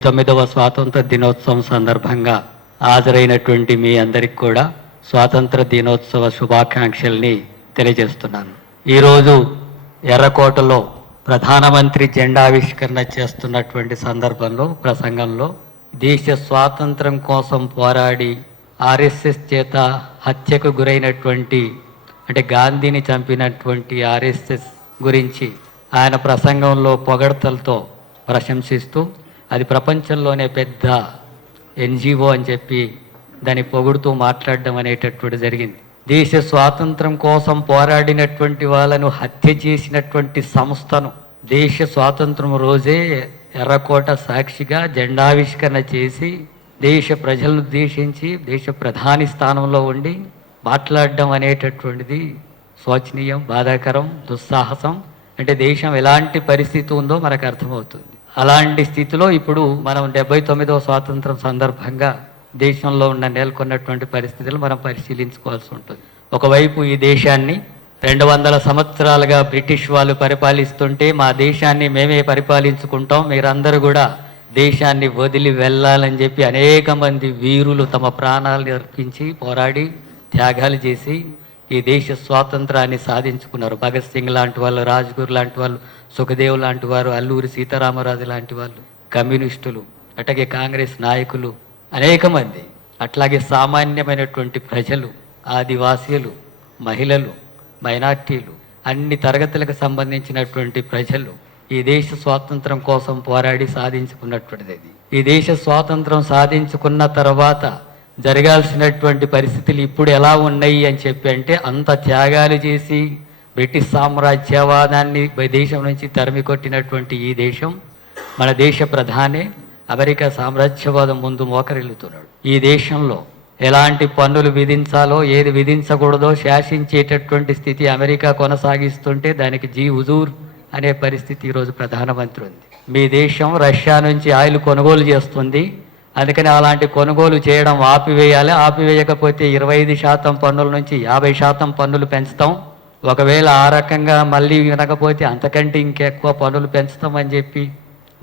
తొమ్మిదవ స్వాతంత్ర దినోత్సవం సందర్భంగా హాజరైనటువంటి మీ అందరికి కూడా స్వాతంత్ర దినోత్సవ శుభాకాంక్షల్ని తెలియజేస్తున్నాను. ఈరోజు ఎర్రకోటలో ప్రధానమంత్రి జెండావిష్కరణ చేస్తున్నటువంటి సందర్భంలో ప్రసంగంలో దేశ స్వాతంత్రం కోసం పోరాడి ఆర్ఎస్ఎస్ చేత హత్యకు గురైనటువంటి అంటే గాంధీని చంపినటువంటి ఆర్ఎస్ఎస్ గురించి ఆయన ప్రసంగంలో పొగడతలతో ప్రశంసిస్తూ అది ప్రపంచంలోనే పెద్ద ఎన్జిఓ అని చెప్పి దాన్ని పొగుడుతూ మాట్లాడడం అనేటటువంటి జరిగింది. దేశ స్వాతంత్రం కోసం పోరాడినటువంటి వాళ్ళను హత్య చేసినటువంటి సంస్థను దేశ స్వాతంత్రం రోజే ఎర్రకోట సాక్షిగా జెండావిష్కరణ చేసి దేశ ప్రజలను ఉద్దేశించి దేశ ప్రధాని స్థానంలో ఉండి మాట్లాడడం అనేటటువంటిది శోచనీయం బాధాకరం దుస్సాహసం. అంటే దేశం ఎలాంటి పరిస్థితి ఉందో మనకు అర్థమవుతుంది. అలాంటి స్థితిలో ఇప్పుడు మనం డెబ్బై తొమ్మిదవ స్వాతంత్రం సందర్భంగా దేశంలో ఉన్న నెలకొన్నటువంటి పరిస్థితులు మనం పరిశీలించుకోవాల్సి ఉంటుంది. ఒకవైపు ఈ దేశాన్ని రెండు వందల సంవత్సరాలుగా బ్రిటిష్ వాళ్ళు పరిపాలిస్తుంటే మా దేశాన్ని మేమే పరిపాలించుకుంటాం మీరందరూ కూడా దేశాన్ని వదిలి వెళ్ళాలని చెప్పి అనేక మంది వీరులు తమ ప్రాణాలు అర్పించి పోరాడి త్యాగాలు చేసి ఈ దేశ స్వాతంత్రాన్ని సాధించుకున్నారు. భగత్ సింగ్ లాంటి వాళ్ళు రాజ్గురు లాంటి వాళ్ళు సుఖదేవ్ లాంటి వారు అల్లూరి సీతారామరాజు లాంటి వాళ్ళు కమ్యూనిస్టులు అట్లాగే కాంగ్రెస్ నాయకులు అనేక మంది. అట్లాగే సామాన్యమైనటువంటి ప్రజలు ఆదివాసీలు మహిళలు మైనార్టీలు అన్ని తరగతులకు సంబంధించినటువంటి ప్రజలు ఈ దేశ స్వాతంత్రం కోసం పోరాడి సాధించుకున్నటువంటిది ఈ దేశ స్వాతంత్రం సాధించుకున్న తర్వాత జరగాల్సినటువంటి పరిస్థితులు ఇప్పుడు ఎలా ఉన్నాయి అని చెప్పి అంటే అంత త్యాగాలు చేసి బ్రిటిష్ సామ్రాజ్యవాదాన్ని దేశం నుంచి తరిమి కొట్టినటువంటి ఈ దేశం మన దేశ ప్రధానే అమెరికా సామ్రాజ్యవాదం ముందు మోకరిల్లుతున్నాడు. ఈ దేశంలో ఎలాంటి పన్నులు విధించాలో ఏది విధించకూడదో శాసించేటటువంటి స్థితి అమెరికా కొనసాగిస్తుంటే దానికి జీ హుజూర్ అనే పరిస్థితి ఈరోజు ప్రధానమంత్రి ఉంది మీ దేశం రష్యా నుంచి ఆయిల్ కొనుగోలు చేస్తుంది. అందుకని అలాంటి కొనుగోలు చేయడం ఆపివేయాలి. ఆపివేయకపోతే ఇరవై ఐదు శాతం పన్నుల నుంచి యాభై శాతం పన్నులు పెంచుతాం. ఒకవేళ ఆ రకంగా మళ్ళీ వినకపోతే అంతకంటే ఇంకెక్కువ పనులు పెంచుతామని చెప్పి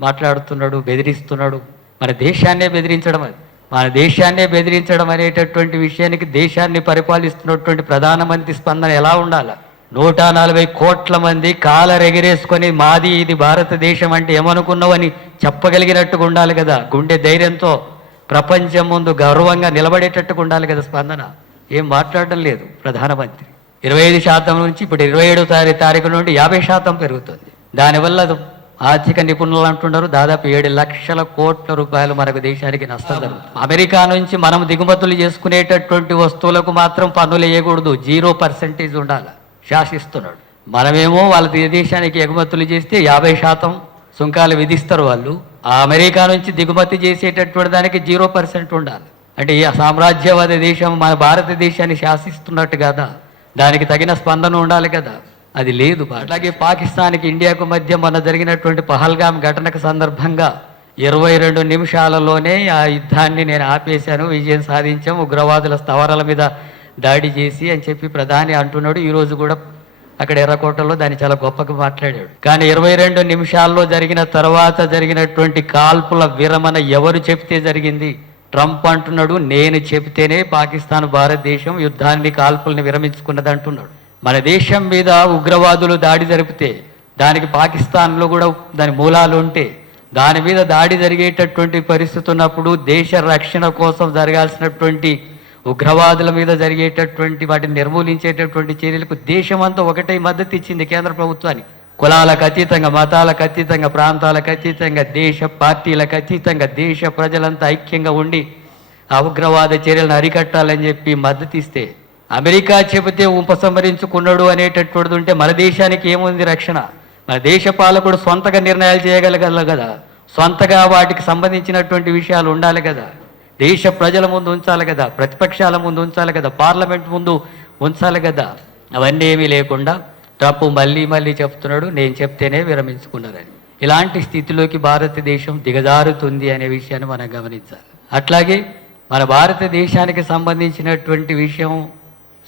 మాట్లాడుతున్నాడు బెదిరిస్తున్నాడు. మన దేశాన్నే బెదిరించడం అది. మన దేశాన్నే బెదిరించడం అనేటటువంటి విషయానికి దేశాన్ని పరిపాలిస్తున్నటువంటి ప్రధానమంత్రి స్పందన ఎలా ఉండాలి? నూట నలభై కోట్ల మంది కాలరెగిరేసుకొని మాది ఇది భారతదేశం అంటే ఏమనుకున్నావని చెప్పగలిగినట్టుగా ఉండాలి కదా? గుండె ధైర్యంతో ప్రపంచం ముందు గౌరవంగా నిలబడేటట్టుగా ఉండాలి కదా స్పందన? ఏం మాట్లాడడం లేదు ప్రధానమంత్రి. ఇరవై ఐదు శాతం నుంచి ఇప్పుడు ఇరవై ఏడో తారీఖు తారీఖు నుండి యాభై శాతం పెరుగుతుంది. దానివల్ల ఆర్థిక నిపుణులు అంటున్నారు దాదాపు ఏడు లక్షల కోట్ల రూపాయలు మనకు దేశానికి నష్టం జరుగుతుంది. అమెరికా నుంచి మనం దిగుమతులు చేసుకునేటటువంటి వస్తువులకు మాత్రం పన్నులు వేయకూడదు. జీరో పర్సెంటేజ్ ఉండాలి. శాసిస్తున్నాడు. మనమేమో వాళ్ళ దేశానికి ఎగుమతులు చేస్తే యాభై శాతం సుంకాలు విధిస్తారు వాళ్ళు. ఆ అమెరికా నుంచి దిగుమతి చేసేటటువంటి దానికి జీరో పర్సెంట్ ఉండాలి. అంటే ఈ సామ్రాజ్యవాద దేశం మన భారతదేశాన్ని శాసిస్తున్నట్టు కదా? దానికి తగిన స్పందన ఉండాలి కదా. అది లేదు అట్లాగే పాకిస్తాన్కి ఇండియాకు మధ్య మన జరిగినటువంటి పహల్గాం ఘటనకు సందర్భంగా ఇరవై రెండు నిమిషాలలోనే ఆ యుద్ధాన్ని నేను ఆపేశాను. విజయం సాధించాం ఉగ్రవాదుల స్థావరాల మీద దాడి చేసి అని చెప్పి ప్రధాని అంటున్నాడు. ఈరోజు కూడా అక్కడ ఎర్రకోటలో దాన్ని చాలా గొప్పగా మాట్లాడాడు. కానీ ఇరవై రెండు నిమిషాల్లో జరిగిన తర్వాత జరిగినటువంటి కాల్పుల విరమణ ఎవరు చెప్తే జరిగింది? ట్రంప్ అంటున్నాడు నేను చెబితేనే పాకిస్తాన్ భారతదేశం యుద్ధాన్ని కాల్పుల్ని విరమించుకున్నది అంటున్నాడు మన దేశం మీద ఉగ్రవాదులు దాడి జరిపితే దానికి పాకిస్తాన్లో కూడా దాని మూలాలు ఉంటే దాని మీద దాడి జరిగేటటువంటి పరిస్థితి ఉన్నప్పుడు దేశ రక్షణ కోసం జరగాల్సినటువంటి ఉగ్రవాదుల మీద జరిగేటటువంటి వాటిని నిర్మూలించేటటువంటి చర్యలకు దేశమంతా ఒకటే మద్దతు ఇచ్చింది కేంద్ర ప్రభుత్వానికి. కులాలకు అతీతంగా మతాలకు అతీతంగా ప్రాంతాలకు అతీతంగా దేశ పార్టీలకు అతీతంగా దేశ ప్రజలంతా ఐక్యంగా ఉండి ఉగ్రవాద చర్యలను అరికట్టాలని చెప్పి మద్దతిస్తే అమెరికా చెబితే ఉపసంహరించుకున్నాడు అనేటటువంటిది ఉంటే మన దేశానికి ఏముంది రక్షణ? మన దేశ పాలకుడు సొంతగా నిర్ణయాలు చేయగలగల కదా? సొంతగా వాటికి సంబంధించినటువంటి విషయాలు ఉండాలి కదా? దేశ ప్రజల ముందు ఉంచాలి కదా? ప్రతిపక్షాల ముందు ఉంచాలి కదా? పార్లమెంట్ ముందు ఉంచాలి కదా? అవన్నీ ఏమీ లేకుండా ట్రంప్ మళ్ళీ మళ్ళీ చెప్తున్నాడు నేను చెప్తేనే విరమించుకున్నారని. ఇలాంటి స్థితిలోకి భారతదేశం దిగజారుతుంది అనే విషయాన్ని మనం గమనించాలి. అట్లాగే మన భారతదేశానికి సంబంధించినటువంటి విషయం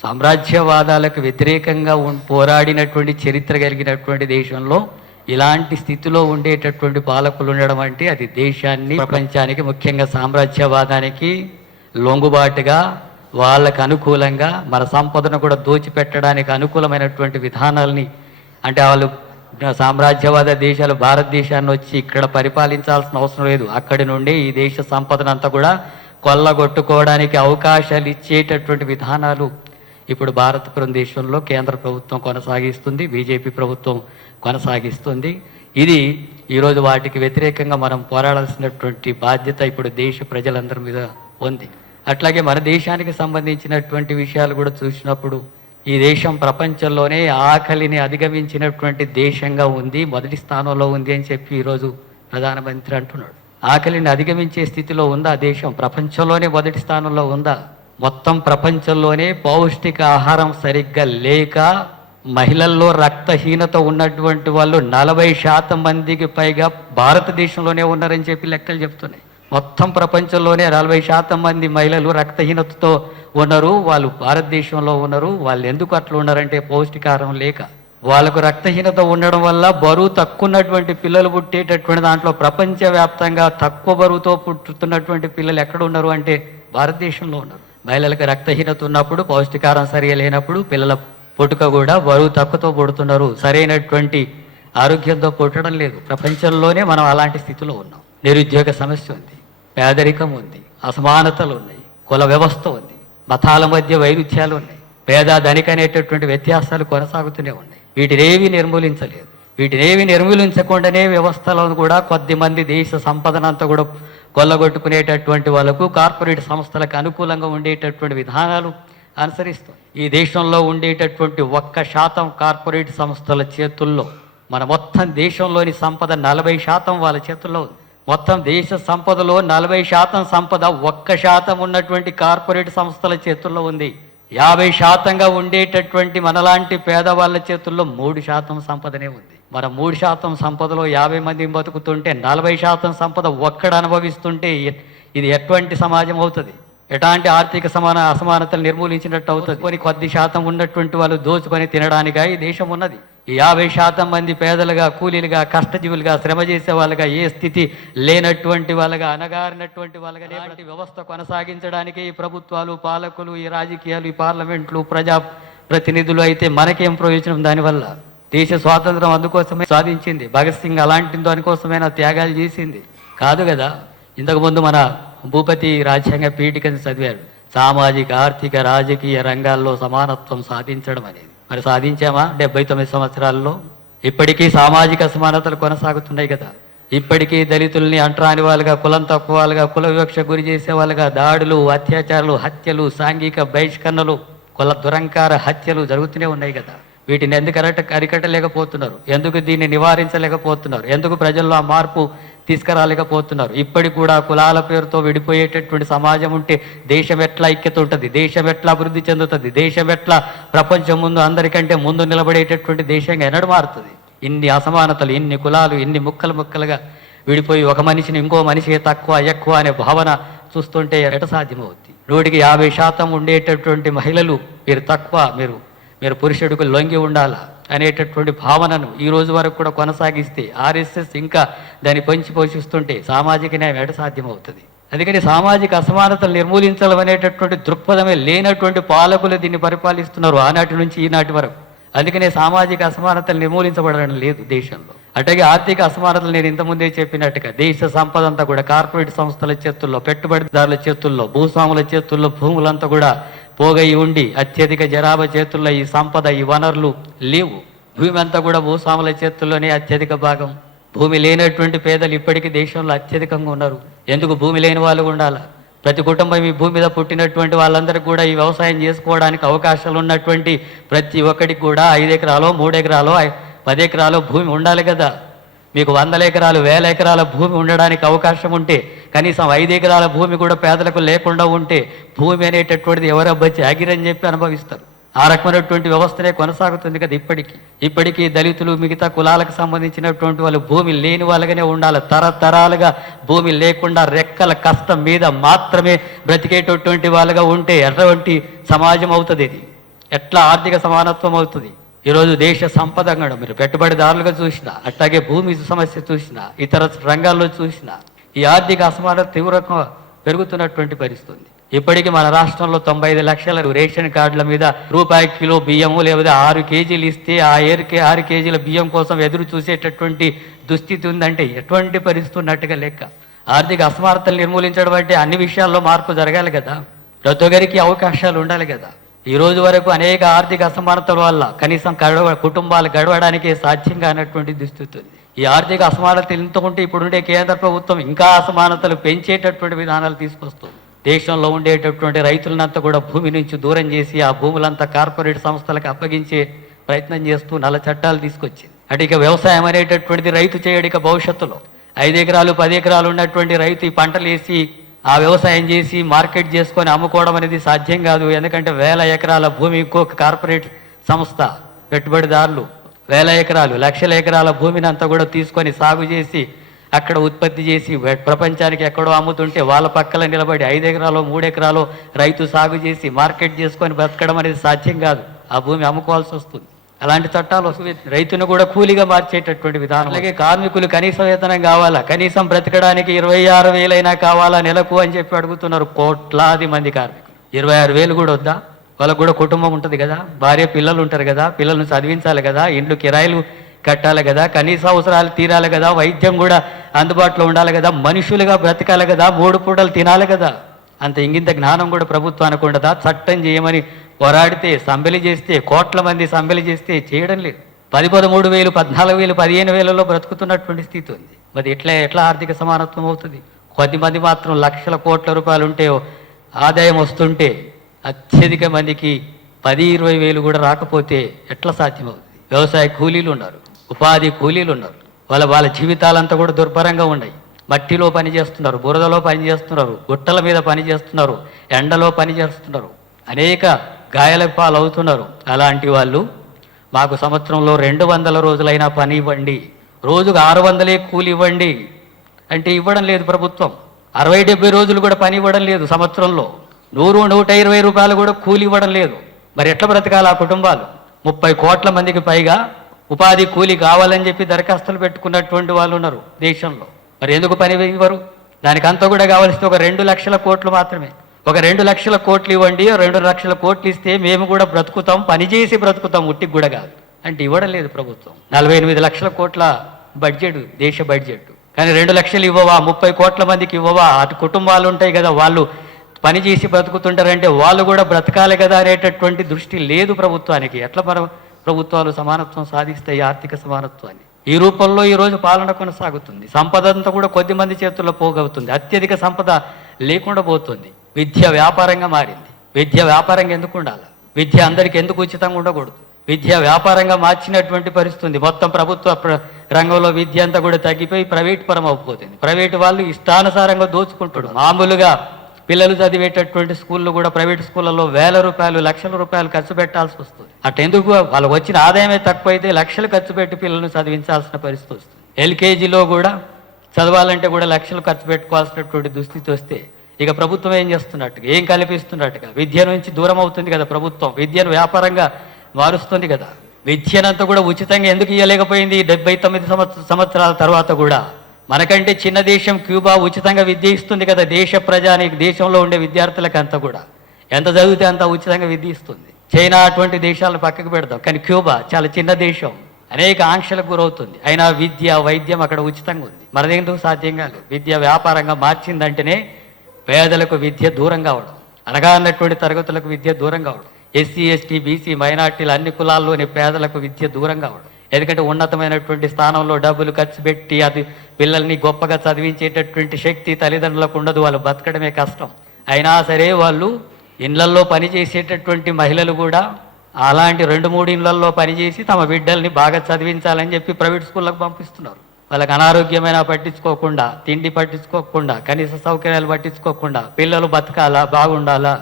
సామ్రాజ్యవాదాలకు వ్యతిరేకంగా పోరాడినటువంటి చరిత్ర కలిగినటువంటి దేశంలో ఇలాంటి స్థితిలో ఉండేటటువంటి పాలకులు ఉండడం అంటే అది దేశాన్ని ప్రపంచానికి ముఖ్యంగా సామ్రాజ్యవాదానికి లొంగుబాటుగా వాళ్ళకు అనుకూలంగా మన సంపదను కూడా దోచిపెట్టడానికి అనుకూలమైనటువంటి విధానాల్ని అంటే వాళ్ళు సామ్రాజ్యవాద దేశాలు భారతదేశాన్ని వచ్చి ఇక్కడ పరిపాలించాల్సిన అవసరం లేదు. అక్కడి నుండి ఈ దేశ సంపదనంతా కూడా కొల్లగొట్టుకోవడానికి అవకాశాలు ఇచ్చేటటువంటి విధానాలు ఇప్పుడు భారత దేశంలో కేంద్ర ప్రభుత్వం కొనసాగిస్తుంది బీజేపీ ప్రభుత్వం కొనసాగిస్తుంది. ఇది ఈరోజు వాటికి వ్యతిరేకంగా మనం పోరాడాల్సినటువంటి బాధ్యత ఇప్పుడు దేశ ప్రజలందరి మీద ఉంది. అట్లాగే మన దేశానికి సంబంధించినటువంటి విషయాలు కూడా చూసినప్పుడు ఈ దేశం ప్రపంచంలోనే ఆకలిని అధిగమించినటువంటి దేశంగా ఉంది మొదటి స్థానంలో ఉంది అని చెప్పి ఈరోజు ప్రధానమంత్రి అంటున్నాడు. ఆకలిని అధిగమించే స్థితిలో ఉందా దేశం? ప్రపంచంలోనే మొదటి స్థానంలో ఉందా? మొత్తం ప్రపంచంలోనే పౌష్టిక ఆహారం సరిగ్గా లేక మహిళల్లో రక్తహీనత ఉన్నటువంటి వాళ్ళు నలభై శాతం మందికి పైగా భారతదేశంలోనే ఉన్నారని చెప్పి లెక్కలు చెప్తున్నాయి. మొత్తం ప్రపంచంలోనే నలభై శాతం మంది మహిళలు రక్తహీనతతో ఉన్నారు. వాళ్ళు భారతదేశంలో ఉన్నారు. వాళ్ళు ఎందుకు అట్లా ఉన్నారంటే పౌష్టికారం లేక. వాళ్ళకు రక్తహీనత ఉండడం వల్ల బరువు తక్కువ ఉన్నటువంటి పిల్లలు పుట్టేటటువంటి దాంట్లో ప్రపంచవ్యాప్తంగా తక్కువ బరువుతో పుట్టుతున్నటువంటి పిల్లలు ఎక్కడ ఉన్నారు అంటే భారతదేశంలో ఉన్నారు. మహిళలకు రక్తహీనత ఉన్నప్పుడు పౌష్టికారం సరిగా లేనప్పుడు పిల్లల పుట్టుక కూడా బరువు తక్కువతో పుడుతున్నారు. సరైనటువంటి ఆరోగ్యంతో పుట్టడం లేదు. ప్రపంచంలోనే మనం అలాంటి స్థితిలో ఉన్నాం. నిరుద్యోగ సమస్య ఉంది. పేదరికం ఉంది అసమానతలు ఉన్నాయి కుల వ్యవస్థ ఉంది మతాల మధ్య వైరుధ్యాలు ఉన్నాయి పేద ధనిక అనేటటువంటి వ్యత్యాసాలు కొనసాగుతూనే ఉన్నాయి. వీటినేవి నిర్మూలించలేదు. వీటినేవి నిర్మూలించకుండానే వ్యవస్థలను కూడా కొద్ది మంది దేశ సంపదనంతా కూడా కొల్లగొట్టుకునేటటువంటి వాళ్ళకు కార్పొరేట్ సంస్థలకు అనుకూలంగా ఉండేటటువంటి విధానాలు అనుసరిస్తాం ఈ దేశంలో ఉండేటటువంటి ఒక్క శాతం కార్పొరేట్ సంస్థల చేతుల్లో మన మొత్తం దేశంలోని సంపద నలభై శాతం వాళ్ళ చేతుల్లో ఉంది. మొత్తం దేశ సంపదలో నలభై శాతం సంపద ఒక్క శాతం ఉన్నటువంటి కార్పొరేట్ సంస్థల చేతుల్లో ఉంది. యాభై శాతంగా ఉండేటటువంటి మనలాంటి పేదవాళ్ళ చేతుల్లో మూడు శాతం సంపదనే ఉంది. మన మూడు శాతం సంపదలో యాభై మంది బతుకుతుంటే నలభై శాతం సంపద ఒక్కడ అనుభవిస్తుంటే ఇది ఎటువంటి సమాజం అవుతుంది? ఎలాంటి ఆర్థిక సమాన అసమానతలు నిర్మూలించినట్టు అవుతుంది? కొన్ని కొద్ది శాతం ఉన్నటువంటి వాళ్ళు దోచుకొని తినడానిగా ఈ దేశం ఉన్నది? యాభై శాతం మంది పేదలుగా కూలీలుగా కష్టజీవులుగా శ్రమ చేసే వాళ్ళగా ఏ స్థితి లేనటువంటి వాళ్ళగా అనగారినటువంటి వాళ్ళగా లేనటువంటి వ్యవస్థ కొనసాగించడానికి ఈ ప్రభుత్వాలు పాలకులు ఈ రాజకీయాలు ఈ పార్లమెంట్లు ప్రజా ప్రతినిధులు అయితే మనకేం ప్రయోజనం? దానివల్ల దేశ స్వాతంత్రం అందుకోసమే సాధించింది. భగత్ సింగ్ అలాంటి దానికోసమైనా త్యాగాలు చేసింది. కాదు కదా ఇంతకుముందు మన భూపతి రాజ్యాంగ పీఠికని చదివారు సామాజిక ఆర్థిక రాజకీయ రంగాల్లో సమానత్వం సాధించడం అనేది. మరి సాధించామా? డెబ్బై తొమ్మిది సంవత్సరాల్లో. ఇప్పటికీ సామాజిక అసమానతలు కొనసాగుతున్నాయి కదా. ఇప్పటికీ దళితుల్ని అంటరాని వాళ్ళుగా కులం తక్కువ వాళ్ళుగా కుల వివక్ష గురి చేసే వాళ్ళుగా దాడులు అత్యాచారాలు హత్యలు సాంఘిక బహిష్కరణలు కుల దురంకార హత్యలు జరుగుతూనే ఉన్నాయి కదా. వీటిని ఎందుకు అరట అరికట్టలేకపోతున్నారు? ఎందుకు దీన్ని నివారించలేకపోతున్నారు? ఎందుకు ప్రజల్లో ఆ మార్పు తీసుకురాలేకపోతున్నారు? ఇప్పటికి కూడా కులాల పేరుతో విడిపోయేటటువంటి సమాజం ఉంటే దేశం ఎట్లా ఐక్యత ఉంటుంది? దేశం ఎట్లా అభివృద్ధి చెందుతుంది? దేశం ఎట్లా ప్రపంచం ముందు అందరికంటే ముందు నిలబడేటటువంటి దేశంగా ఎన్నడు మారుతుంది? ఇన్ని అసమానతలు ఇన్ని కులాలు ఇన్ని ముక్కలు ముక్కలుగా విడిపోయి ఒక మనిషిని ఇంకో మనిషి తక్కువ ఎక్కువ అనే భావన చూస్తుంటే ఎట సాధ్యమవుద్ది? నూటికి యాభై శాతం ఉండేటటువంటి మహిళలు మీరు తక్కువ మీరు మీరు పురుషుడికి లొంగి ఉండాలా అనేటటువంటి భావనను ఈ రోజు వరకు కూడా కొనసాగిస్తే ఆర్ఎస్ఎస్ ఇంకా దాన్ని పంచి పోషిస్తుంటే సామాజిక న్యాయం ఎట సాధ్యమవుతుంది? అందుకని సామాజిక అసమానతలు నిర్మూలించాలనేటటువంటి దృక్పథమే లేనటువంటి పాలకులు దీన్ని పరిపాలిస్తున్నారు ఆనాటి నుంచి ఈనాటి వరకు. అందుకనే సామాజిక అసమానతలు నిర్మూలించబడడం లేదు దేశంలో. అట్లాగే ఆర్థిక అసమానతలు నేను ఇంతకుముందే చెప్పినట్టుగా దేశ సంపద అంతా కూడా కార్పొరేట్ సంస్థల చేతుల్లో పెట్టుబడిదారుల చేతుల్లో భూస్వాముల చేతుల్లో భూములంతా కూడా పోగై ఉండి అత్యధిక జనాభా చేతుల్లో ఈ సంపద ఈ వనరులు లేవు. భూమి అంతా కూడా భూస్వాముల చేతుల్లోనే అత్యధిక భాగం. భూమి లేనటువంటి పేదలు ఇప్పటికీ దేశంలో అత్యధికంగా ఉన్నారు. ఎందుకు భూమి లేని వాళ్ళు ఉండాలా? ప్రతి కుటుంబం ఈ భూమి మీద పుట్టినటువంటి వాళ్ళందరికీ కూడా ఈ వ్యవసాయం చేసుకోవడానికి అవకాశాలు ఉన్నటువంటి ప్రతి ఒక్కడికి కూడా ఐదు ఎకరాలో మూడు ఎకరాలో పది ఎకరాలో భూమి ఉండాలి కదా. మీకు వందల ఎకరాలు వేల ఎకరాల భూమి ఉండడానికి అవకాశం ఉంటే కనీసం ఐదు ఎకరాల భూమి కూడా పేదలకు లేకుండా ఉంటే భూమి అనేటటువంటిది ఎవరబ్బా ఆగిరని చెప్పి అనుభవిస్తారు. ఆ రకమైనటువంటి వ్యవస్థనే కొనసాగుతుంది కదా ఇప్పటికీ. ఇప్పటికీ దళితులు మిగతా కులాలకు సంబంధించినటువంటి వాళ్ళు భూమి లేని వాళ్ళగానే ఉండాలి. తరతరాలుగా భూమి లేకుండా రెక్కల కష్టం మీద మాత్రమే బ్రతికేటటువంటి వాళ్ళగా ఉంటే ఎటువంటి సమాజం అవుతుంది ఇది? ఎట్లా ఆర్థిక సమానత్వం అవుతుంది? ఈరోజు దేశ సంపద మీరు పెట్టుబడిదారులుగా చూసినా అట్లాగే భూమి సమస్య చూసినా ఇతర రంగాల్లో చూసినా ఈ ఆర్థిక అసమానత తీవ్రంగా పెరుగుతున్నటువంటి పరిస్థితుంది. ఇప్పటికీ మన రాష్ట్రంలో తొంభై ఐదు లక్షల రేషన్ కార్డుల మీద రూపాయి కిలో బియ్యము లేకపోతే ఆరు కేజీలు ఇస్తే ఆ ఏరుకే ఆరు కేజీల బియ్యం కోసం ఎదురు చూసేటటువంటి దుస్థితి ఉందంటే ఎటువంటి పరిస్థితి ఉన్నట్టుగా లెక్క. ఆర్థిక అసమానతలు నిర్మూలించడం అంటే అన్ని విషయాల్లో మార్పు జరగాలి కదా. ప్రతి ఒక్కరికి అవకాశాలు ఉండాలి కదా. ఈ రోజు వరకు అనేక ఆర్థిక అసమానతల వల్ల కనీసం గడవ కుటుంబాలు గడవడానికే సాధ్యం కానటువంటి దుస్థితి ఉంది. ఈ ఆర్థిక అసమానతలు ఎంతకుంటే ఇప్పుడుండే కేంద్ర ప్రభుత్వం ఇంకా అసమానతలు పెంచేటటువంటి విధానాలు తీసుకొస్తుంది. దేశంలో ఉండేటటువంటి రైతులనంతా కూడా భూమి నుంచి దూరం చేసి ఆ భూములంతా కార్పొరేట్ సంస్థలకు అప్పగించే ప్రయత్నం చేస్తూ నల్ల చట్టాలు తీసుకొచ్చింది. అటు ఇక వ్యవసాయం అనేటటువంటిది రైతు చేయడిక భవిష్యత్తులో. ఐదు ఎకరాలు పది ఎకరాలు ఉన్నటువంటి రైతు ఈ పంటలు వేసి ఆ వ్యవసాయం చేసి మార్కెట్ చేసుకొని అమ్ముకోవడం అనేది సాధ్యం కాదు. ఎందుకంటే వేల ఎకరాల భూమి ఇంకొక కార్పొరేట్ సంస్థ పెట్టుబడిదారులు వేల ఎకరాలు లక్షల ఎకరాల భూమిని అంతా కూడా తీసుకొని సాగు చేసి అక్కడ ఉత్పత్తి చేసి ప్రపంచానికి ఎక్కడో అమ్ముతుంటే వాళ్ళ పక్కల నిలబడి ఐదు ఎకరాలు మూడు ఎకరాలు రైతు సాగు చేసి మార్కెట్ చేసుకొని బ్రతకడం అనేది సాధ్యం కాదు. ఆ భూమి అమ్ముకోవాల్సి వస్తుంది. అలాంటి చట్టాలు వస్తుంది రైతును కూడా కూలీగా మార్చేటటువంటి విధానం అలాగే కార్మికులు కనీస వేతనం కావాలా? కనీసం బ్రతకడానికి ఇరవై ఆరు వేలైనా కావాలా? నెలకు అని చెప్పి అడుగుతున్నారు కోట్లాది మంది కార్మికులు. ఇరవై ఆరు వేలు కూడా వద్దా? వాళ్ళకు కూడా కుటుంబం ఉంటుంది కదా భార్య పిల్లలు ఉంటారు కదా పిల్లల్ని చదివించాలి కదా ఇండ్లు కిరాయిలు కట్టాలి కదా కనీస అవసరాలు తీరాలి కదా వైద్యం కూడా అందుబాటులో ఉండాలి కదా మనుషులుగా బ్రతకాలి కదా మూడు పూటలు తినాలి కదా. అంత ఇంగింత జ్ఞానం కూడా ప్రభుత్వానికి ఉండదా? చట్టం చేయమని పోరాడితే సంబెలి చేస్తే కోట్ల మంది సంబెలి చేస్తే చేయడం లేదు. పది పదమూడు వేలు పద్నాలుగు వేలు పదిహేను వేలలో బ్రతుకుతున్నటువంటి స్థితి ఉంది. మరి ఎట్లా ఎట్లా ఆర్థిక సమానత్వం అవుతుంది? కొద్ది మంది మాత్రం లక్షల కోట్ల రూపాయలు ఉంటే ఆదాయం వస్తుంటే అత్యధిక మందికి పది ఇరవై వేలు కూడా రాకపోతే ఎట్లా సాధ్యమవుతుంది వ్యవసాయ కూలీలు ఉన్నారు ఉపాధి కూలీలు ఉన్నారు. వాళ్ళ వాళ్ళ జీవితాలంతా కూడా దుర్భరంగా ఉన్నాయి. మట్టిలో పని చేస్తున్నారు బురదలో పని చేస్తున్నారు గుట్టల మీద పని చేస్తున్నారు ఎండలో పని చేస్తున్నారు. అనేక గాయాల పాలు అవుతున్నారు అలాంటి వాళ్ళు మాకు సంవత్సరంలో రెండు వందల రోజులైనా పని ఇవ్వండి. రోజుకు ఆరు వందలే కూలి ఇవ్వండి. అంటే ఇవ్వడం లేదు ప్రభుత్వం. అరవై డెబ్బై రోజులు కూడా పని ఇవ్వడం లేదు సంవత్సరంలో. నూరు నూట ఇరవై రూపాయలు కూడా కూలి ఇవ్వడం లేదు. మరి ఎట్లా బ్రతకాలి ఆ కుటుంబాలు? ముప్పై కోట్ల మందికి పైగా ఉపాధి కూలి కావాలని చెప్పి దరఖాస్తులు పెట్టుకున్నటువంటి వాళ్ళు ఉన్నారు దేశంలో. మరి ఎందుకు పని ఇవ్వరు? దానికంతా కూడా కావాల్సింది ఒక రెండు లక్షల కోట్లు మాత్రమే. ఒక రెండు లక్షల కోట్లు ఇవ్వండి రెండు లక్షల కోట్లు ఇస్తే మేము కూడా బ్రతుకుతాం పనిచేసి బ్రతుకుతాం ఉట్టికి కూడా కాదు. అంటే ఇవ్వడం లేదు ప్రభుత్వం. నలభై ఎనిమిది లక్షల కోట్ల బడ్జెట్ దేశ బడ్జెట్. కానీ రెండు లక్షలు ఇవ్వవా? ముప్పై కోట్ల మందికి ఇవ్వవా? అటు కుటుంబాలు ఉంటాయి కదా వాళ్ళు పని చేసి బ్రతుకుతుంటారంటే వాళ్ళు కూడా బ్రతకాలి కదా అనేటటువంటి దృష్టి లేదు ప్రభుత్వానికి. ఎట్లా ప్రభుత్వాలు సమానత్వం సాధిస్తాయి ఆర్థిక సమానత్వాన్ని? ఈ రూపంలో ఈ రోజు పాలన కొనసాగుతుంది. సంపద అంతా కూడా కొద్ది మంది చేతుల్లో పోగవుతుంది. అత్యధిక సంపద లేకుండా పోతుంది. విద్య వ్యాపారంగా మారింది. విద్య వ్యాపారంగా ఎందుకు ఉండాలి? విద్య అందరికి ఎందుకు ఉచితంగా ఉండకూడదు? విద్య వ్యాపారంగా మార్చినటువంటి పరిస్థితుంది. మొత్తం ప్రభుత్వ ప్ర- రంగంలో విద్య అంతా కూడా తగ్గిపోయి ప్రైవేట్ పరం అయిపోతుంది ప్రైవేట్ వాళ్ళు ఇష్టానుసారంగా దోచుకుంటాడు మామూలుగా పిల్లలు చదివేటటువంటి స్కూళ్ళు కూడా ప్రైవేట్ స్కూళ్ళలో వేల రూపాయలు లక్షల రూపాయలు ఖర్చు పెట్టాల్సి వస్తుంది. అటెందుకు వాళ్ళకి వచ్చిన ఆదాయమే తక్కువైతే లక్షలు ఖర్చు పెట్టి పిల్లల్ని చదివించాల్సిన పరిస్థితి వస్తుంది. ఎల్కేజీలో కూడా చదవాలంటే కూడా లక్షలు ఖర్చు పెట్టుకోవాల్సినటువంటి దుస్థితి వస్తే ఇక ప్రభుత్వం ఏం చేస్తున్నట్టుగా? ఏం కల్పిస్తున్నట్టుగా? విద్య నుంచి దూరం అవుతుంది కదా ప్రభుత్వం. విద్యను వ్యాపారంగా మారుస్తుంది కదా. విద్యనంతా కూడా ఉచితంగా ఎందుకు ఇవ్వలేకపోయింది డెబ్బై తొమ్మిది సంవత్సరాల తర్వాత కూడా. మనకంటే చిన్న దేశం క్యూబా ఉచితంగా విద్య ఇస్తుంది కదా దేశ ప్రజాని దేశంలో ఉండే విద్యార్థులకు అంతా కూడా. ఎంత చదివితే అంత ఉచితంగా విద్య ఇస్తుంది చైనా అటువంటి దేశాలను పక్కకు పెడదాం. కానీ క్యూబా చాలా చిన్న దేశం. అనేక ఆంక్షలకు గురవుతుంది. అయినా విద్య వైద్యం అక్కడ ఉచితంగా ఉంది. మనదేందుకు సాధ్యం కాదు? విద్య వ్యాపారంగా మార్చిందంటేనే పేదలకు విద్య దూరం కావడం. అనగా అన్నటువంటి తరగతులకు విద్య దూరం కావడం. ఎస్సీ ఎస్టీ బీసీ మైనార్టీలు అన్ని కులాల్లోని పేదలకు విద్య దూరం కావడం. ఎందుకంటే ఉన్నతమైనటువంటి స్థానంలో డబ్బులు ఖర్చు పెట్టి అది పిల్లల్ని గొప్పగా చదివించేటటువంటి శక్తి తల్లిదండ్రులకు ఉండదు వాళ్ళు బతకడమే కష్టం. అయినా సరే వాళ్ళు ఇళ్ళల్లో పనిచేసేటటువంటి మహిళలు కూడా అలాంటి రెండు మూడు ఇళ్ళల్లో పనిచేసి తమ బిడ్డల్ని బాగా చదివించాలని చెప్పి ప్రైవేట్ స్కూళ్ళకు పంపిస్తున్నారు. వాళ్ళకి అనారోగ్యమైన పట్టించుకోకుండా తిండి పట్టించుకోకుండా కనీస సౌకర్యాలు పట్టించుకోకుండా పిల్లలు బతకాలా బాగుండాలా?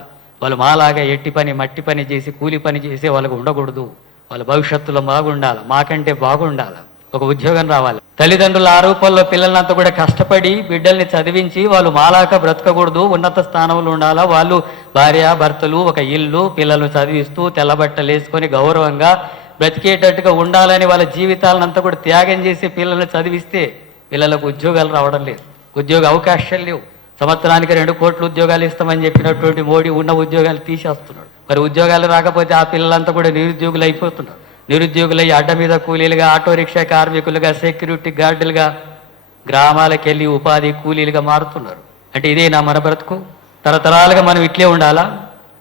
వాళ్ళు మాలాగా ఎట్టి పని మట్టి పని చేసి కూలి పని చేసి వాళ్ళకు ఉండకూడదు. వాళ్ళ భవిష్యత్తులో బాగుండాలి మాకంటే బాగుండాలి? ఒక ఉద్యోగం రావాలి. తల్లిదండ్రుల ఆరోపణలో పిల్లలంతా కూడా కష్టపడి బిడ్డల్ని చదివించి వాళ్ళు మాలాక బ్రతకకూడదు ఉన్నత స్థానంలో ఉండాలా? వాళ్ళు భార్య భర్తలు ఒక ఇల్లు పిల్లలు చదివిస్తూ తెల్లబట్టలు వేసుకొని గౌరవంగా బ్రతికేటట్టుగా ఉండాలని వాళ్ళ జీవితాలను అంతా కూడా త్యాగం చేసి పిల్లల్ని చదివిస్తే పిల్లలకు ఉద్యోగాలు రావడం లేదు. ఉద్యోగ అవకాశాలు లేవు. సంవత్సరానికి రెండు కోట్ల ఉద్యోగాలు ఇస్తామని చెప్పినటువంటి మోడీ ఉన్న ఉద్యోగాలు తీసేస్తున్నాడు. మరి ఉద్యోగాలు రాకపోతే ఆ పిల్లలంతా కూడా నిరుద్యోగులు అయిపోతున్నారు. నిరుద్యోగులై అడ్డ మీద కూలీలుగా ఆటో రిక్షా కార్మికులుగా సెక్యూరిటీ గార్డులుగా గ్రామాలకు వెళ్ళి ఉపాధి కూలీలుగా మారుతున్నారు. అంటే ఇదే నా మన బ్రతుకు తరతరాలుగా మనం ఇట్లే ఉండాలా?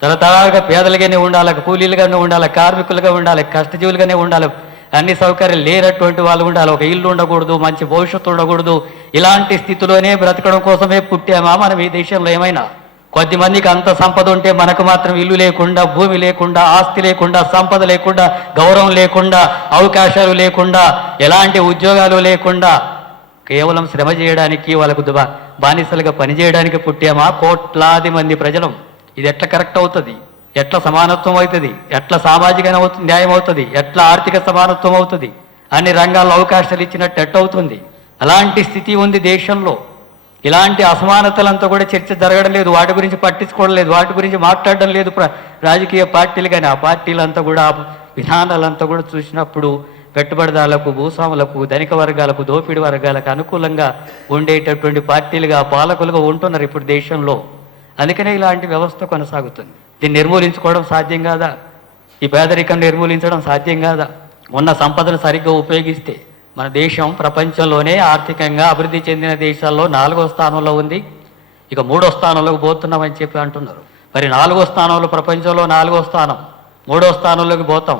తరతరాలుగా పేదలుగానే ఉండాలి? కూలీలుగానే ఉండాలి? కార్మికులుగా ఉండాలి? కష్టజీవులుగానే ఉండాలి? అన్ని సౌకర్యాలు లేనటువంటి వాళ్ళు ఉండాలి? ఒక ఇల్లు ఉండకూడదు మంచి భవిష్యత్తు ఉండకూడదు. ఇలాంటి స్థితిలోనే బ్రతకడం కోసమే పుట్టామా మనం ఈ దేశంలో ఏమైనా? కొద్ది మందికి అంత సంపద ఉంటే మనకు మాత్రం ఇల్లు లేకుండా భూమి లేకుండా ఆస్తి లేకుండా సంపద లేకుండా గౌరవం లేకుండా అవకాశాలు లేకుండా ఎలాంటి ఉద్యోగాలు లేకుండా కేవలం శ్రమ చేయడానికి వాళ్ళకు దుబా- బానిసలుగా పనిచేయడానికి పుట్టామా? కోట్లాది మంది ప్రజలం. ఇది ఎట్లా కరెక్ట్ అవుతుంది? ఎట్లా సమానత్వం అవుతుంది? ఎట్లా సామాజిక న్యాయం అవుతుంది? ఎట్లా ఆర్థిక సమానత్వం అవుతుంది? అన్ని రంగాల్లో అవకాశాలు ఇచ్చినట్టు ఎట్ట అవుతుంది? అలాంటి స్థితి ఉంది దేశంలో. ఇలాంటి అసమానతలంతా కూడా చర్చ జరగడం లేదు. వాటి గురించి పట్టించుకోవడం లేదు. వాటి గురించి మాట్లాడడం లేదు. ప్ర- రాజకీయ పార్టీలు కానీ ఆ పార్టీలంతా కూడా విధానాలంతా కూడా చూసినప్పుడు పెట్టుబడిదారులకు భూస్వాములకు ధనిక వర్గాలకు దోపిడి వర్గాలకు అనుకూలంగా ఉండేటటువంటి పార్టీలుగా పాలకులుగా ఉంటున్నారు ఇప్పుడు దేశంలో. అందుకనే ఇలాంటి వ్యవస్థ కొనసాగుతుంది. దీన్ని నిర్మూలించుకోవడం సాధ్యం కాదా? ఈ పేదరికం నిర్మూలించడం సాధ్యం కాదా? ఉన్న సంపదను సరిగ్గా ఉపయోగిస్తే మన దేశం ప్రపంచంలోనే ఆర్థికంగా అభివృద్ధి చెందిన దేశాల్లో నాలుగో స్థానంలో ఉంది. ఇక మూడో స్థానంలోకి పోతున్నామని చెప్పి అంటున్నారు. మరి నాలుగో స్థానంలో ప్రపంచంలో నాలుగో స్థానం మూడో స్థానంలోకి పోతాం.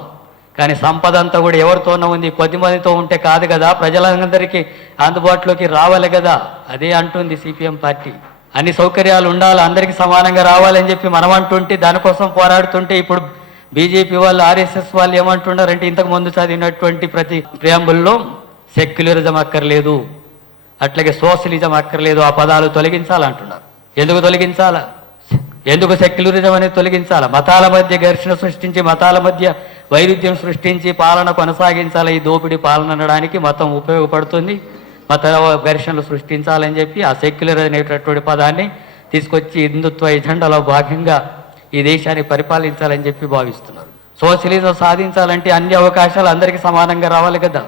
కానీ సంపద అంతా కూడా ఎవరితోనో ఉంది. కొద్ది మందితో ఉంటే కాదు కదా. ప్రజలందరికీ అందుబాటులోకి రావాలి కదా. అదే అంటుంది సిపిఎం పార్టీ. అన్ని సౌకర్యాలు ఉండాలి. అందరికీ సమానంగా రావాలని చెప్పి మనం అంటుంటే దానికోసం పోరాడుతుంటే ఇప్పుడు బీజేపీ వాళ్ళు ఆర్ఎస్ఎస్ వాళ్ళు ఏమంటున్నారంటే ఇంతకు ముందు చదివినటువంటి ప్రతి ప్రియాంబుల్లో సెక్యులరిజం అక్కర్లేదు అట్లాగే సోషలిజం అక్కర్లేదు ఆ పదాలు తొలగించాలంటున్నారు. ఎందుకు తొలగించాలా? ఎందుకు సెక్యులరిజం అనేది తొలగించాలా? మతాల మధ్య ఘర్షణ సృష్టించి మతాల మధ్య వైరుధ్యం సృష్టించి పాలన కొనసాగించాలి? ఈ దోపిడీ పాలన అనడానికి మతం ఉపయోగపడుతుంది మత ఘర్షణలు సృష్టించాలని చెప్పి ఆ సెక్యులర్ అనేటటువంటి పదాన్ని తీసుకొచ్చి హిందుత్వ ఎజెండాలో భాగంగా ఈ దేశాన్ని పరిపాలించాలని చెప్పి భావిస్తున్నారు. సోషలిజం సాధించాలంటే అన్ని అవకాశాలు అందరికీ సమానంగా రావాలి కదా?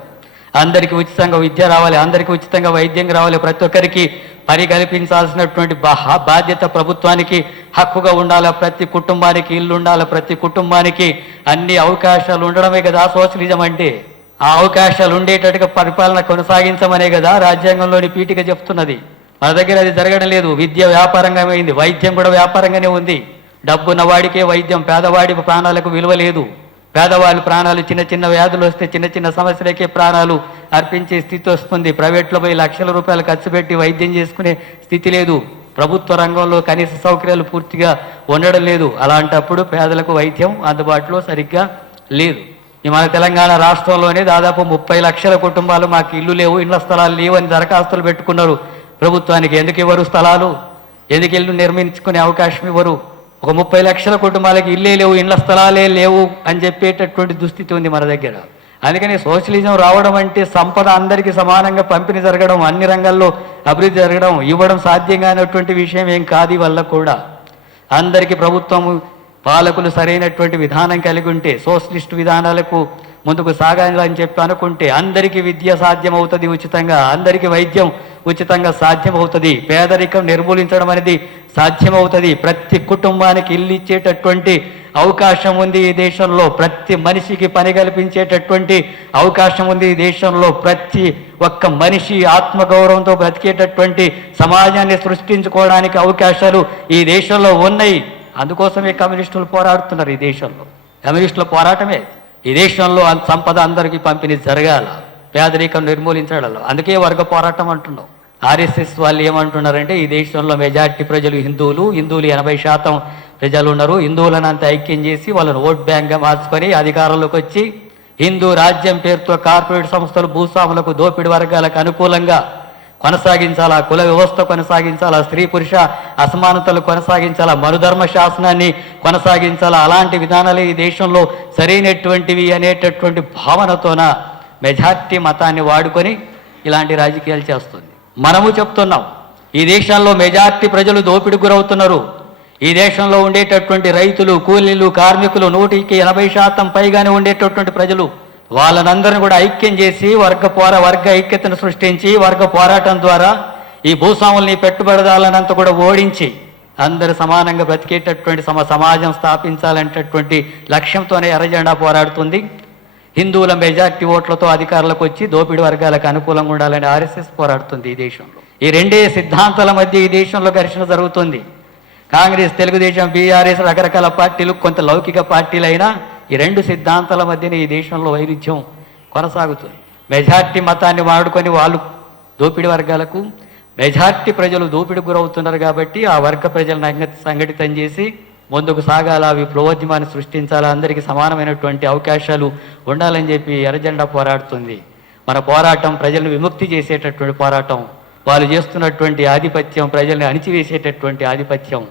అందరికీ ఉచితంగా విద్య రావాలి అందరికీ ఉచితంగా వైద్యం రావాలి ప్రతి ఒక్కరికి పని కల్పించాల్సినటువంటి బాధ్యత ప్రభుత్వానికి హక్కుగా ఉండాలి ప్రతి కుటుంబానికి ఇల్లు ఉండాలి ప్రతి కుటుంబానికి అన్ని అవకాశాలు ఉండడమే కదా సోషలిజం అంటే. ఆ అవకాశాలు ఉండేటట్టుగా పరిపాలన కొనసాగించమనే కదా రాజ్యాంగంలోని పీఠిక చెప్తున్నది. మన దగ్గర అది జరగడం లేదు. విద్య వ్యాపారంగా అయింది. వైద్యం కూడా వ్యాపారంగానే ఉంది. డబ్బున్న వాడికే వైద్యం పేదవాడి ప్రాణాలకు విలువ లేదు. పేదవాళ్ళు ప్రాణాలు చిన్న చిన్న వ్యాధులు వస్తే చిన్న చిన్న సమస్యలకే ప్రాణాలు అర్పించే స్థితి వస్తుంది. ప్రైవేట్లో పోయి లక్షల రూపాయలు ఖర్చు పెట్టి వైద్యం చేసుకునే స్థితి లేదు. ప్రభుత్వ రంగంలో కనీస సౌకర్యాలు పూర్తిగా ఉండడం లేదు. అలాంటప్పుడు పేదలకు వైద్యం అందుబాటులో సరిగ్గా లేదు. ఈ మన తెలంగాణ రాష్ట్రంలోనే దాదాపు ముప్పై లక్షల కుటుంబాలు మాకు ఇల్లు లేవు ఇళ్ళ స్థలాలు లేవు అని దరఖాస్తులు పెట్టుకున్నారు ప్రభుత్వానికి. ఎందుకు ఇవ్వరు స్థలాలు? ఎందుకు ఇల్లు నిర్మించుకునే అవకాశం ఇవ్వరు? ఒక ముప్పై లక్షల కుటుంబాలకి ఇల్లే లేవు ఇండ్ల స్థలాలే లేవు అని చెప్పేటటువంటి దుస్థితి ఉంది మన దగ్గర. అందుకని సోషలిజం రావడం అంటే సంపద అందరికీ సమానంగా పంపిణీ జరగడం అన్ని రంగాల్లో అభివృద్ధి జరగడం ఇవ్వడం సాధ్యంగానటువంటి విషయం ఏం కాదు వల్ల కూడా. అందరికీ ప్రభుత్వము పాలకులు సరైనటువంటి విధానం కలిగి ఉంటే సోషలిస్ట్ విధానాలకు ముందుకు సాగాలని చెప్పి అనుకుంటే అందరికీ విద్య సాధ్యం అవుతుంది ఉచితంగా అందరికీ వైద్యం ఉచితంగా సాధ్యం అవుతుంది పేదరికం నిర్మూలించడం అనేది సాధ్యమవుతుంది. ప్రతి కుటుంబానికి ఇల్లు ఇచ్చేటటువంటి అవకాశం ఉంది ఈ దేశంలో. ప్రతి మనిషికి పని కల్పించేటటువంటి అవకాశం ఉంది ఈ దేశంలో. ప్రతి ఒక్క మనిషి ఆత్మగౌరవంతో బ్రతికేటటువంటి సమాజాన్ని సృష్టించుకోవడానికి అవకాశాలు ఈ దేశంలో ఉన్నాయి. అందుకోసమే కమ్యూనిస్టులు పోరాడుతున్నారు ఈ దేశంలో. కమ్యూనిస్టుల పోరాటమే. ఈ దేశంలో సంపద అందరికీ పంపిణీ జరగాల. పేదరికం నిర్మూలించడంలో. అందుకే వర్గ పోరాటం అంటున్నాం. ఆర్ఎస్ఎస్ వాళ్ళు ఏమంటున్నారంటే ఈ దేశంలో మెజార్టీ ప్రజలు హిందువులు హిందువులు ఎనభై శాతం ప్రజలు ఉన్నారు. హిందువులను అంత ఐక్యం చేసి వాళ్ళని ఓట్ బ్యాంక్గా మార్చుకొని అధికారంలోకి వచ్చి హిందూ రాజ్యం పేరుతో కార్పొరేట్ సంస్థలు భూస్వాములకు దోపిడి వర్గాలకు అనుకూలంగా కొనసాగించాలా? కుల వ్యవస్థ కొనసాగించాలా? స్త్రీ పురుష అసమానతలు కొనసాగించాలా? మరుధర్మ శాసనాన్ని కొనసాగించాలా? అలాంటి విధానాలు ఈ దేశంలో సరైనటువంటివి అనేటటువంటి భావనతోన మెజార్టీ మతాన్ని వాడుకొని ఇలాంటి రాజకీయాలు చేస్తుంది. మనము చెప్తున్నాం ఈ దేశంలో మెజార్టీ ప్రజలు దోపిడి గురవుతున్నారు. ఈ దేశంలో ఉండేటటువంటి రైతులు కూలీలు కార్మికులు నూటికి ఎనభై శాతం పైగానే ఉండేటటువంటి ప్రజలు. వాళ్ళనందరిని కూడా ఐక్యం చేసి వర్గ పోరా వర్గ ఐక్యతను సృష్టించి వర్గ పోరాటం ద్వారా ఈ భూస్వాముల్ని పెట్టుబడిదారులనంతా కూడా ఓడించి అందరు సమానంగా బ్రతికేటటువంటి సమ సమాజం స్థాపించాలనేటటువంటి లక్ష్యంతోనే ఎర్రజెండా పోరాడుతుంది. హిందువుల మెజార్టీ ఓట్లతో అధికారులకు వచ్చి దోపిడి వర్గాలకు అనుకూలంగా ఉండాలని ఆర్ఎస్ఎస్ పోరాడుతుంది ఈ దేశంలో. ఈ రెండే సిద్ధాంతాల మధ్య ఈ దేశంలో ఘర్షణ జరుగుతుంది. కాంగ్రెస్ తెలుగుదేశం బీఆర్ఎస్ రకరకాల పార్టీలు కొంత లౌకిక పార్టీలైనా ఈ రెండు సిద్ధాంతాల మధ్యన ఈ దేశంలో వైరుధ్యం కొనసాగుతుంది. మెజార్టీ మతాన్ని వాడుకొని వాళ్ళు దోపిడి వర్గాలకు మెజార్టీ ప్రజలు దోపిడి గురవుతున్నారు కాబట్టి ఆ వర్గ ప్రజలను అంగ- సంఘటితం చేసి ముందుకు సాగాల? అవి ప్రవోద్యమాన్ని సృష్టించాలా? అందరికీ సమానమైనటువంటి అవకాశాలు ఉండాలని చెప్పి ఎర్రజెండా పోరాడుతుంది. మన పోరాటం ప్రజలను విముక్తి చేసేటటువంటి పోరాటం. వాళ్ళు చేస్తున్నటువంటి ఆధిపత్యం ప్రజల్ని అణిచివేసేటటువంటి ఆధిపత్యం.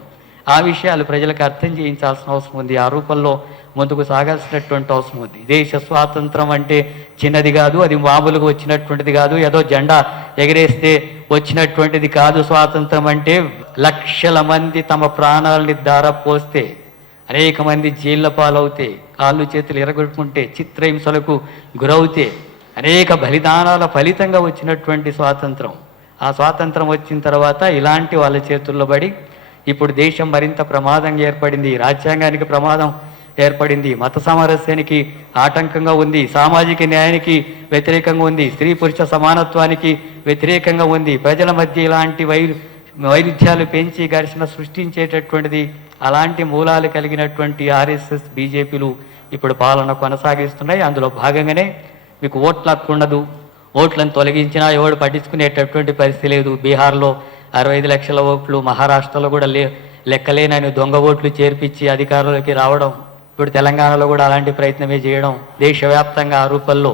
ఆ విషయాలు ప్రజలకు అర్థం చేయించాల్సిన అవసరం ఉంది. ఆ రూపంలో ముందుకు సాగాల్సినటువంటి అవసరం ఉంది. దేశ స్వాతంత్రం అంటే చిన్నది కాదు అది మామూలుగా వచ్చినటువంటిది కాదు ఏదో జెండా ఎగరేస్తే వచ్చినటువంటిది కాదు స్వాతంత్రం అంటే లక్షల మంది తమ ప్రాణాలని దారపోస్తే అనేక మంది జైళ్ళ పాలవుతే కాళ్ళు చేతులు ఎరగొట్టుకుంటే చిత్రహింసలకు గురవుతే అనేక బలిదానాల ఫలితంగా వచ్చినటువంటి స్వాతంత్రం. ఆ స్వాతంత్రం వచ్చిన తర్వాత ఇలాంటి వాళ్ళ చేతుల్లో పడి ఇప్పుడు దేశం మరింత ప్రమాదంగా ఏర్పడింది. రాజ్యాంగానికి ప్రమాదం ఏర్పడింది. మత సామరస్యానికి ఆటంకంగా ఉంది. సామాజిక న్యాయానికి వ్యతిరేకంగా ఉంది. స్త్రీ పురుష సమానత్వానికి వ్యతిరేకంగా ఉంది. ప్రజల మధ్య ఇలాంటి వై వైరుధ్యాలు పెంచి ఘర్షణ సృష్టించేటటువంటిది అలాంటి మూలాలు కలిగినటువంటి ఆర్ఎస్ఎస్ బీజేపీలు ఇప్పుడు పాలన కొనసాగిస్తున్నాయి. అందులో భాగంగానే మీకు ఓట్లు హక్కు ఉండదు. ఓట్లను తొలగించినా ఎవడు పట్టించుకునేటటువంటి పరిస్థితి లేదు. బీహార్లో అరవై ఐదు లక్షల ఓట్లు మహారాష్ట్రలో కూడా లే లెక్కలేనని దొంగ ఓట్లు చేర్పించి అధికారంలోకి రావడం ఇప్పుడు తెలంగాణలో కూడా అలాంటి ప్రయత్నమే చేయడం దేశవ్యాప్తంగా ఆ రూపంలో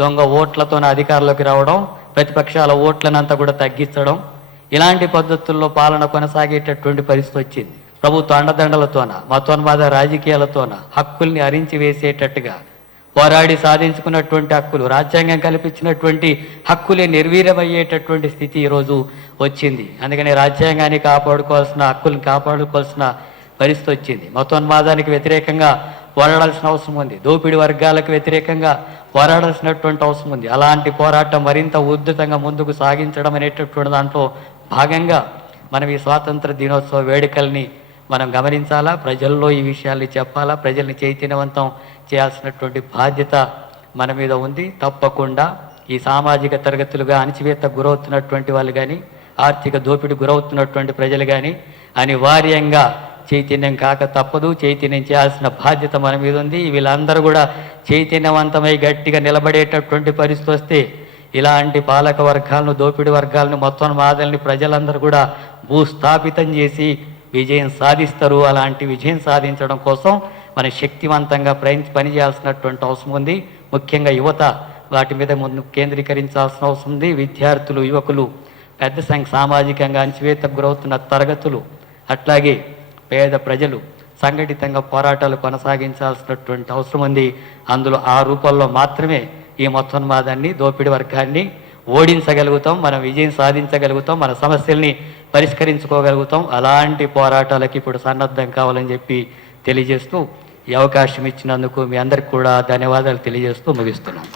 దొంగ ఓట్లతోనే అధికారంలోకి రావడం ప్రతిపక్షాల ఓట్లనంతా కూడా తగ్గించడం ఇలాంటి పద్ధతుల్లో పాలన కొనసాగేటటువంటి పరిస్థితి వచ్చింది. ప్రభుత్వ అండదండలతోన మతోన్మాద రాజకీయాలతోన హక్కుల్ని అరించి వేసేటట్టుగా పోరాడి సాధించుకున్నటువంటి హక్కులు రాజ్యాంగం కల్పించినటువంటి హక్కులే నిర్వీర్యమయ్యేటటువంటి స్థితి ఈరోజు వచ్చింది. అందుకని రాజ్యాంగాన్ని కాపాడుకోవాల్సిన హక్కుల్ని కాపాడుకోవాల్సిన పరిస్థితి వచ్చింది. మతోన్మాదానికి వ్యతిరేకంగా పోరాడాల్సిన అవసరం ఉంది. దోపిడి వర్గాలకు వ్యతిరేకంగా పోరాడాల్సినటువంటి అవసరం ఉంది. అలాంటి పోరాటం మరింత ఉద్ధృతంగా ముందుకు సాగించడం అనేటటువంటి దాంట్లో భాగంగా మనం ఈ స్వాతంత్ర దినోత్సవ వేడుకల్ని మనం గమనించాలా? ప్రజల్లో ఈ విషయాల్ని చెప్పాలా? ప్రజల్ని చైతన్యవంతం చేయాల్సినటువంటి బాధ్యత మన మీద ఉంది. తప్పకుండా ఈ సామాజిక తరగతులుగా అణచివేత గురవుతున్నటువంటి వాళ్ళు కానీ ఆర్థిక దోపిడి గురవుతున్నటువంటి ప్రజలు కానీ అనివార్యంగా చైతన్యం కాక తప్పదు. చైతన్యం చేయాల్సిన బాధ్యత మన మీద ఉంది. వీళ్ళందరూ కూడా చైతన్యవంతమై గట్టిగా నిలబడేటటువంటి పరిస్థితి వస్తే ఇలాంటి పాలక వర్గాలను దోపిడి వర్గాలను మొత్తం మాదల్ని ప్రజలందరూ కూడా భూస్థాపితం చేసి విజయం సాధిస్తారు. అలాంటి విజయం సాధించడం కోసం మన శక్తివంతంగా ప్రయత్ని పనిచేయాల్సినటువంటి అవసరం ఉంది. ముఖ్యంగా యువత వాటి మీద ముందు కేంద్రీకరించాల్సిన అవసరం ఉంది. విద్యార్థులు యువకులు పెద్ద సంఖ్య సామాజికంగా అణచివేతకు గురవుతున్న తరగతులు అట్లాగే పేద ప్రజలు సంఘటితంగా పోరాటాలు కొనసాగించాల్సినటువంటి అవసరం ఉంది. అందులో ఆ రూపంలో మాత్రమే ఈ మొత్తోన్మాదాన్ని దోపిడి వర్గాన్ని ఓడించగలుగుతాం మనం విజయం సాధించగలుగుతాం మన సమస్యల్ని పరిష్కరించుకోగలుగుతాం. అలాంటి పోరాటాలకి ఇప్పుడు సన్నద్ధం కావాలని చెప్పి తెలియజేస్తూ ఈ అవకాశం ఇచ్చినందుకు మీ అందరికి కూడా ధన్యవాదాలు తెలియజేస్తూ ముగిస్తున్నాను